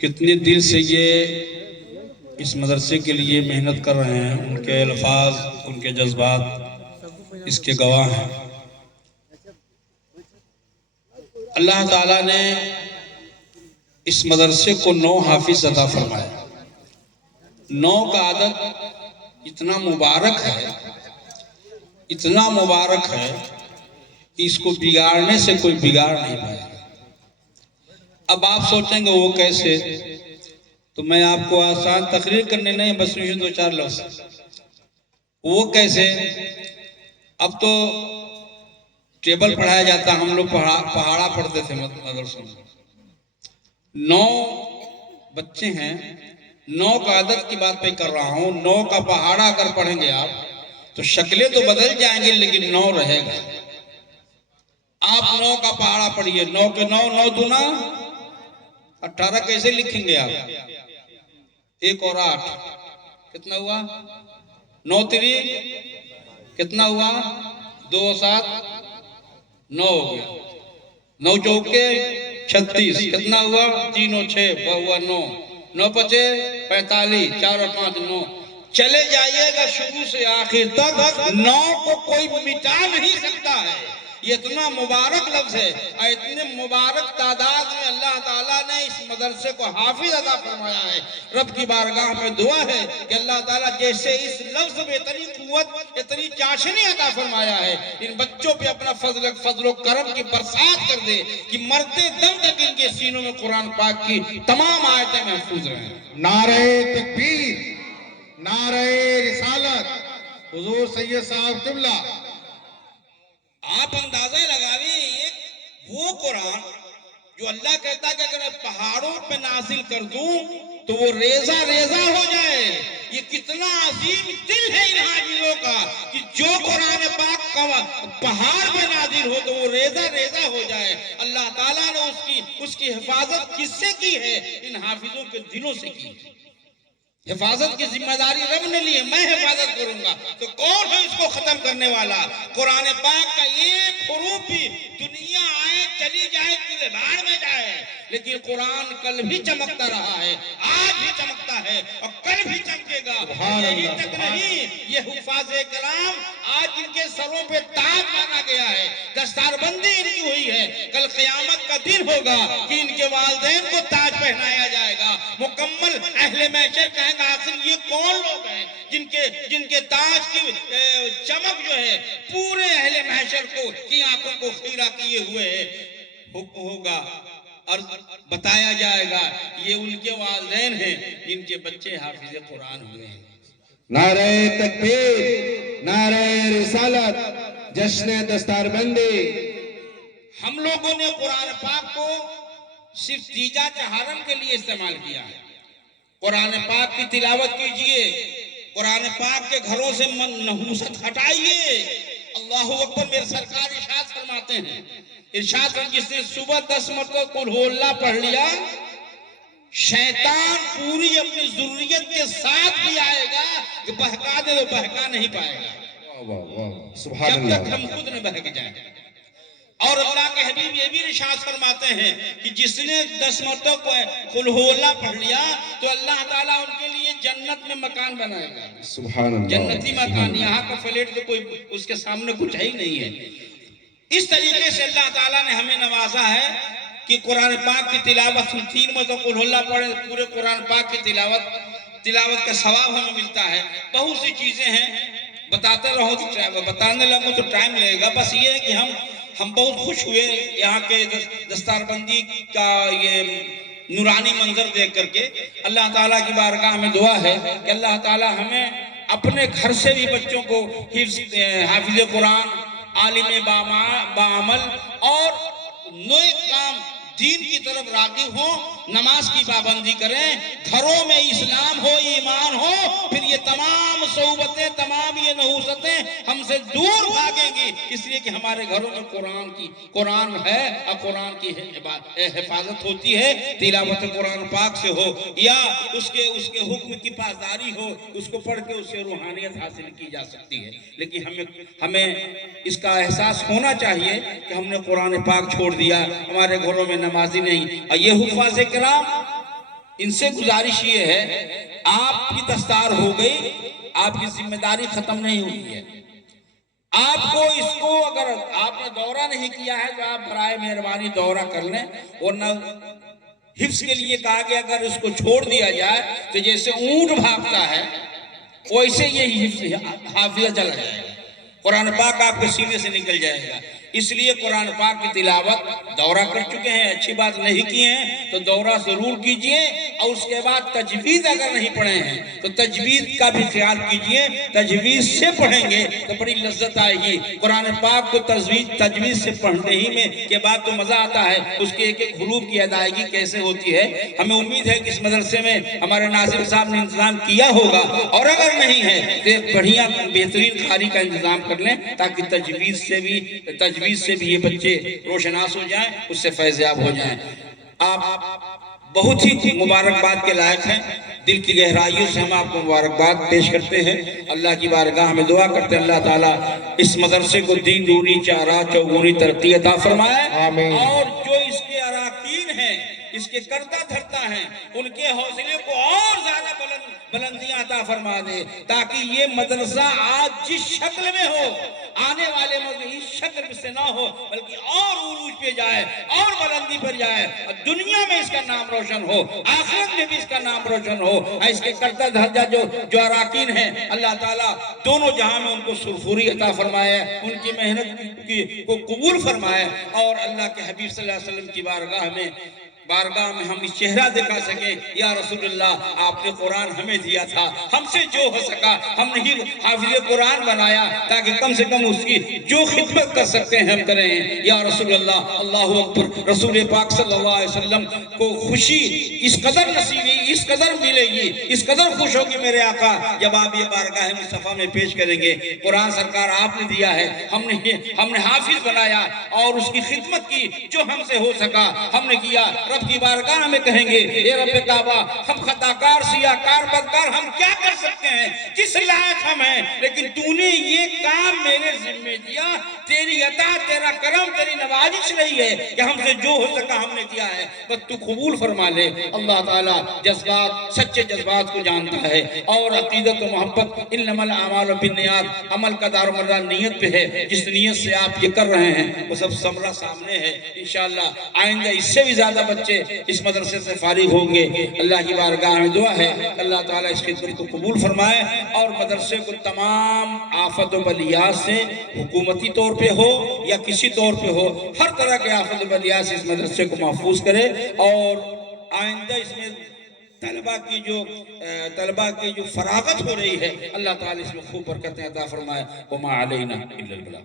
کتنے دل سے یہ اس مدرسے کے لیے محنت کر رہے ہیں، ان کے الفاظ، ان کے جذبات اس کے گواہ ہیں۔ اللہ تعالیٰ نے اس مدرسے کو 9 حافظ عطا فرمایا۔ 9 کا عدد اتنا مبارک ہے، اتنا مبارک ہے کہ اس کو بگاڑنے سے کوئی بگاڑ نہیں پائے گا۔ اب آپ سوچیں گے وہ کیسے؟ تو میں آپ کو آسان تقریر کرنے نہیں، بس یوں 2-4 لفظ۔ وہ کیسے؟ اب تو ٹیبل پڑھایا جاتا، ہم لوگ پہاڑا پڑھتے تھے مدرسوں میں۔ 9 بچے ہیں، 9 کا عدد کی بات پہ کر رہا ہوں۔ 9 کا پہاڑا اگر پڑھیں گے آپ تو شکلیں تو بدل جائیں گے، لیکن 9 رہے گا۔ آپ 9 کا پہاڑا پڑھیے، 9 کے 9، 9 دونا 18 کیسے لکھیں گے آپ؟ 1 اور 8 کتنا ہوا؟ 9 3 کتنا ہوا؟ 2 اور 7 9 ہو گیا۔ 9 چوکے 36 کتنا ہوا؟ 3 اور 6 ہوا 9۔ 9 پچے 45، 4 اور 5 9۔ چلے جائیے گا شروع سے آخر تک، 9 کو کوئی مٹا نہیں سکتا ہے۔ یہ اتنا مبارک لفظ ہے، اور اتنے مبارک تعداد میں اللہ تعالیٰ نے اس مدرسے کو حافظ عطا فرمایا ہے۔ رب کی بارگاہ میں دعا ہے کہ اللہ تعالیٰ جیسے اس لفظ میں اتنی قوت، اتنی چاشنی عطا فرمایا ہے، ان بچوں پہ اپنا فضل و کرم کی برسات کر دے کہ مرتے دم تک ان کے سینوں میں قرآن پاک کی تمام آیتیں محفوظ رہیں۔ نعرہ تکبیر، نعرہ رسالت، حضور سید صاحب قبلہ۔ آپ اندازہ لگاویں، وہ قرآن جو اللہ کہتا ہے کہ اگر میں پہاڑوں پہ نازل کر دوں تو وہ ریزہ ریزہ ہو جائے۔ یہ کتنا عظیم دل ہے ان حافظوں کا کہ جو قرآن پاک کا پہاڑ پہ نازل ہو تو وہ ریزہ ریزہ ہو جائے۔ اللہ تعالیٰ نے اس کی حفاظت کس سے کی ہے؟ ان حافظوں کے دلوں سے کی ہے۔ حفاظت کی ذمہ داری رب نے لی ہے، میں حفاظت کروں گا تو کون ہے اس کو ختم کرنے والا؟ قرآن پاک کا ایک حروف بھی دنیا آئے چلی جائے پورے بھاڑ میں جائے، لیکن قرآن کل بھی چمکتا رہا ہے، آج بھی چمکتا ہے اور کل بھی چمکے گا۔ یہی تک نہیں، یہ حفاظ کلام آج ان کے سروں پہ تاج مانا گیا ہے، دستار بندی ان کی ہوئی ہے۔ کل قیامت کا دن ہوگا کہ ان کے والدین کو تاج پہنایا جائے گا۔ مکمل اہل محشر کہیں گے آخر یہ کون لوگ ہیں جن کے تاج کی چمک جو ہے پورے اہل محشر کو کی آنکھوں کو خیرہ کیے ہوئے ہے۔ حکم ہوگا اور بتایا جائے گا یہ ان کے والدین ہیں جن کے بچے حافظ قرآن ہوئے ہیں۔ نعرہ تکبیر، نعرہ رسالت، جشن دستار بندی۔ ہم لوگوں نے قرآن پاک کو صرف تیجا چہارم کے لیے استعمال کیا ہے۔ قرآن پاک کی تلاوت کیجئے، قرآن پاک کے گھروں سے نحوست ہٹائیے۔ اللہ اکبر، میرے سرکار ارشاد فرماتے ہیں، ارشاد فرماتے ہیں جس نے صبح 10 مرتبہ قل ہو اللہ پڑھ لیا، شیطان پوری اپنی ضروریت کے ساتھ بھی آئے گا کہ بہکا دے تو بہکا نہیں پائے گا جب تک ہم خود نہ بہک جائیں۔ اور اللہ کے حبیب یہ بھی ارشاد فرماتے ہیں کہ جس نے 10 مرتبہ قل ہو اللہ پڑھ لیا تو اللہ تعالیٰ ان کے لیے جنت میں مکان بنائے گا۔ سبحان اللہ، جنتی مکان، یہاں کا فلیٹ تو کوئی اس کے سامنے کچھ ہی نہیں ہے۔ اس طریقے سے اللہ تعالیٰ نے ہمیں نوازا ہے کہ قرآن پاک کی تلاوت 3 مرتبہ قل ہو اللہ پڑھیں، پورے قرآن پاک کی تلاوت کا ثواب ہمیں ملتا ہے۔ بہت سی چیزیں ہیں، بتاتے رہو تو بتانے لگوں تو ٹائم لگے گا۔ بس یہ ہے کہ ہم بہت خوش ہوئے یہاں کے دستار بندی کا یہ نورانی منظر دیکھ کر کے۔ اللہ تعالیٰ کی بارگاہ میں دعا ہے کہ اللہ تعالیٰ ہمیں اپنے گھر سے بھی بچوں کو حافظ قرآن، عالم بعمل اور نیک کام دین کی طرف راغب ہوں، نماز کی پابندی کریں، گھروں میں اسلام ہو، ایمان ہو، پھر یہ تمام صعوبتیں، تمام یہ نحوستیں ہم سے دور بھاگیں گی، اس لیے کہ ہمارے گھروں میں قرآن ہے اور قرآن کی حفاظت ہوتی ہے۔ تلاوت قرآن پاک سے ہو یا اس کے حکم کی پاسداری ہو، اس کو پڑھ کے اس سے روحانیت حاصل کی جا سکتی ہے۔ لیکن ہمیں اس کا احساس ہونا چاہیے کہ ہم نے قرآن پاک چھوڑ دیا، ہمارے گھروں میں نمازی نہیں، اور یہ حفاظ کرام ان سے گزارش یہ ہے، آپ کی دستار ہو گئی، آپ کی ذمہ داری ختم نہیں ہوئی ہے۔ آپ کو اس کو اگر آپ نے دورہ نہیں کیا ہے تو آپ برائے مہربانی دورہ کر لیں، ورنہ حفظ کے لیے کہا گیا اگر اس کو چھوڑ دیا جائے تو جیسے اونٹ بھاگتا ہے ویسے یہ حفظ حافظہ چلا جائے گا، قرآن پاک آپ کے سینے سے نکل جائے گا۔ اس لیے قرآن پاک کی تلاوت دورہ کر چکے ہیں، اچھی بات نہیں کیے ہیں تو دورہ ضرور کیجئے، اور اس کے بعد تجوید اگر نہیں پڑھے ہیں تو تجوید کا بھی خیال کیجئے، تجوید سے پڑھیں گے تو بڑی لذت آئے گی۔ قرآن پاک کو تجوید سے پڑھنے ہی میں کے بعد تو مزہ آتا ہے، اس کے ایک ایک حروف کی ادائیگی کیسے ہوتی ہے۔ ہمیں امید ہے کہ اس مدرسے میں ہمارے ناظم صاحب نے انتظام کیا ہوگا، اور اگر نہیں ہے تو ایک بڑھیا بہترین قاری کا انتظام کر لیں تاکہ تجوید سے بھی یہ بچے روشناس ہو جائیں، اس سے فیضیاب ہو جائیں۔ آپ بہت ہی مبارکباد کے لائق ہیں، دل کی گہرائیوں سے ہم آپ کو مبارکباد پیش کرتے ہیں۔ اللہ کی بارگاہ میں دعا کرتے ہیں اللہ تعالیٰ اس مدرسے کو دین دوری چارہ چوگونی ترقی عطا فرمائے، آمین۔ اور جو اس کے اراکین ہیں، اس کے کردہ دھرتا ہیں، ان کے حوصلے کو اور زیادہ بلندیاں عطا فرما دے، تاکہ یہ مدرسہ آج جس شکل میں ہو آنے والے مدرسے اس شکل سے نہ ہو بلکہ اور عروج پہ جائے اور بلندی پر جائے، اور دنیا میں اس کا نام روشن ہو، آخرت میں بھی اس کا نام روشن ہو۔ اس کے کردہ دھرجہ جو اراکین ہیں اللہ تعالیٰ دونوں جہاں میں ان کو سرفوری عطا فرمائے، ان کی محنت کو قبول فرمائے، اور اللہ کے حبیب صلی اللہ علیہ وسلم کی بارگاہ میں ہم اس چہرہ دکھا سکیں، یا رسول اللہ آپ نے قرآن ہمیں دیا تھا، ہم سے جو ہو سکا ہم نہیں حافظ قرآن بنایا تاکہ کم سے کم اس کی جو خدمت کر سکتے ہیں ہم کریں، یا رسول اللہ۔ اللہ اکبر۔ رسول پاک صلی اللہ علیہ وسلم کو خوشی اس قدر نصیبی، اس قدر ملے گی، اس قدر خوش ہوگی میرے آقا جب آپ یہ بارگاہ مصطفیٰ میں پیش کریں گے۔ قرآن سرکار آپ نے دیا ہے، ہم نے حافظ بنایا اور اس کی خدمت کی جو ہم سے ہو سکا ہم نے کیا۔ رب کی بارگاہ میں کہیں گے اے رب کعبہ ہم خطاکار سیاکار بدکار ہم کیا کر سکتے ہیں، کس لائق ہم ہیں، لیکن تو نے یہ کام میرے ذمہ دیا، تیری عطا تیرا کرم تیری نوازش رہی ہے کہ ہم سے جو ہو سکا ہم نے کیا ہے، بس تو قبول فرما لے۔ اللہ تعالیٰ جذبات سچے جذبات کو جانتا ہے، اور عقیدت و محبت انما الاعمال بالنیات، عمل کا دار و مدار نیت پہ ہے۔ جس نیت سے آپ یہ کر رہے ہیں وہ سب ثمرہ سامنے ہے انشاءاللہ۔ آئندہ اس سے بھی زیادہ بچے اس مدرسے سے فارغ ہوں گے۔ اللہ کی بارگاہ میں دعا ہے اللہ تعالیٰ اس خدمت کو قبول فرمائے، اور مدرسے کو تمام آفت و بلیات سے حکومتی طور پہ ہو یا کسی طور پہ ہو، ہر طرح کے آفت و بلیات سے اس مدرسے کو محفوظ کرے، اور آئندہ اس میں طلبہ کی جو فراغت ہو رہی ہے اللہ تعالیٰ اس میں خوب برکتیں عطا فرمائے۔ وما علینا الا البلاغ۔